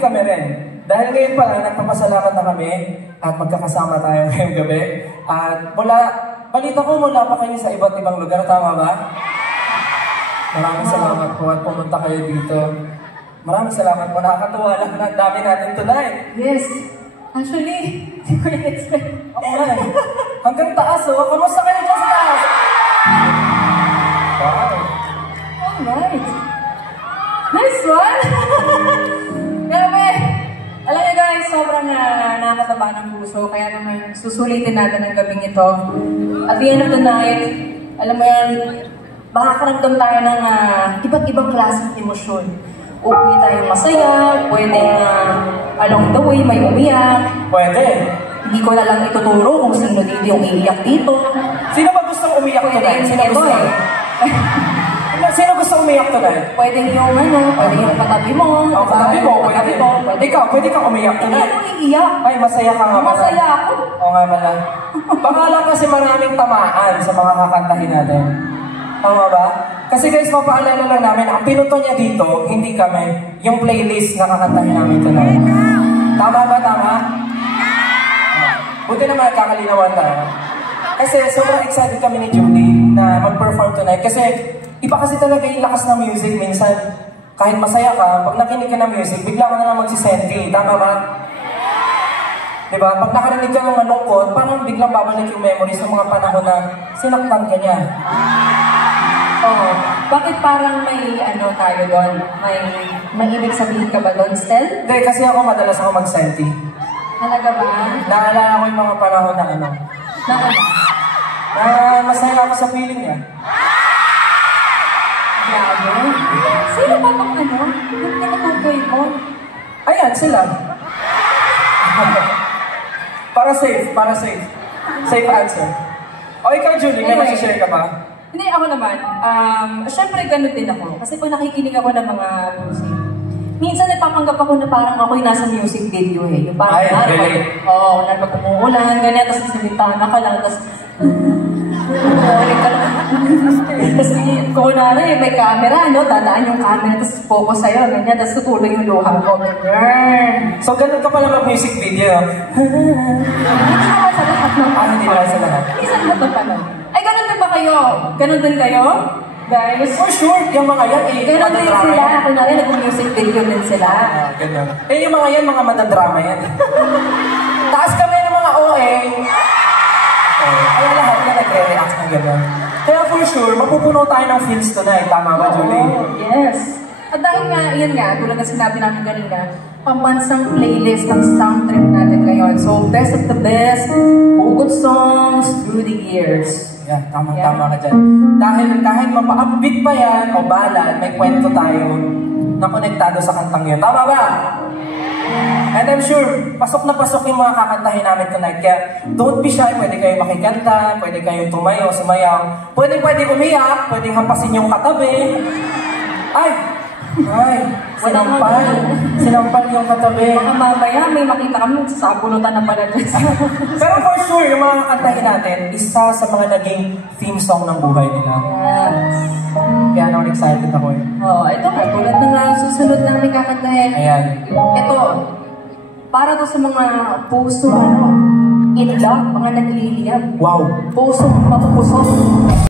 kami rin. Dahil ngayon pa lang, nagpapasalamat na kami at magkakasama tayo ngayong gabi. At balita ko mula pa kayo sa iba't ibang lugar, tama ba? Maraming salamat po at pumunta kayo dito. Maraming salamat po. Nakakatuwa lang na ang dami natin tonight. Yes. Actually, hindi ko na-expect. Ako nga eh. Hanggang taas oh. Kamusta kayo dyan sa taas? Wow. Alright. Nice one! Grabe! Alam niyo guys, sobrang nakakataba ng puso. Kaya naman susulitin natin ang gabing ito. At the end of the night, alam mo yan, makakaramdam tayo ng iba't ibang klaseng emosyon. Uuwi tayong masaya, pwedeng along the way may umiyak. Pwede. Hindi ko na lang ituturo kung sino dito yung iiyak dito. Sino ba gustong umiyak tonight? Sino gusto? Sino gusto umiyak tonight? Pwedeng yung pwede yung katabi mo. Oh, katabi mo, pwede. Ikaw, pwede kang umiyak tonight. Hindi ako iiyak. Ay, masaya ka nga pala. Masaya ako. Oo nga pala. Baka lang kasi maraming tamaan sa mga kakantahin natin. Tama ba? Kasi guys, mapaalala lang namin, ang pinuto niya dito, hindi kami, yung playlist na kakantahin namin tonight. Tama ba? Tama? Buti naman kakalinawan tayo. Kasi sobrang excited kami ni Judy na mag-perform tonight. Kasi iba kasi talaga yung lakas ng music minsan. Kahit masaya ka, pag nakinig ka ng music, bigla ka na lang magsisenti. Tama ba? Diba? Pag nakarinig ka ng malungkot, parang biglang babalik yung memories ng mga panahon na sinaktan ka niya. Oo. Bakit parang may tayo doon? May ibig sabihin ka ba doon, Stel? Hindi, kasi ako madalas ako mag-senti. Talaga ba? Naalala ko yung mga panahon na masaya ako sa feeling niya. Grabe. Sino ba bang yung pinatukoy mo? Ayan, sila. Para safe. Safe answer. O ikaw, Julie, may mag-share ka ba? Hindi, ako naman. Siyempre, ganun din ako. Kasi kung nakikinig ako ng mga music, minsan napapanggap ako na parang ako'y nasa music video eh. Yung parang pag umuulan, ganyan, tapos nabintana ka lang, tapos tapos kunwari, may camera, dadaan yung camera, tapos focus sa'yo, ganyan, tapos tutuloy yung luha ko, ganyan. So, ganun ka pala mag-music video? Hindi naman sa lahat ng hindi naman sa lahat. Isang ba ito tanong? Ay, ganun din ba kayo? Ganun din kayo? Guys? For sure, yung mga yan, ganun din sila. Kunwari, nag-music video din sila. Ganun. Yung mga yan, mga madadrama yan. Taas kami ng mga OA. Kaya lahat na nagre-react ng gano'n. Kaya for sure, mapupuno tayo ng feels tonight. Tama ba, Julie? Yes. At dahil nga, yun nga, tulad na sinabi namin kanina, pambansang playlist ng sound trip natin ngayon. So, best of the best, good songs through the years. Yeah, tama ka dyan. Dahil kahit mapa-upbeat pa yan o balad, may kwento tayo na konektado sa kantang yun. Tama ba? And I'm sure, pasok na pasok yung mga kakantahin namin tonight. Kaya don't be shy, pwede kayo makikanta, pwede kayo tumayo, sumayaw. Pwede umiyak, pwede hampasin yung katabi. Ay, sinampal yung katabi. Baka mamaya may makita kami sabunutan na pala dyan. Pero for sure, yung mga kakantahin natin, isa sa mga naging theme song ng buhay nila. Yes. Kaya naman excited ako eh. Ito nga, tulad na nga susunod na may kakantahin. Ayan. Ito, para to sa mga puso, in love, mga nagliliyab. Wow. Puso mapupusok.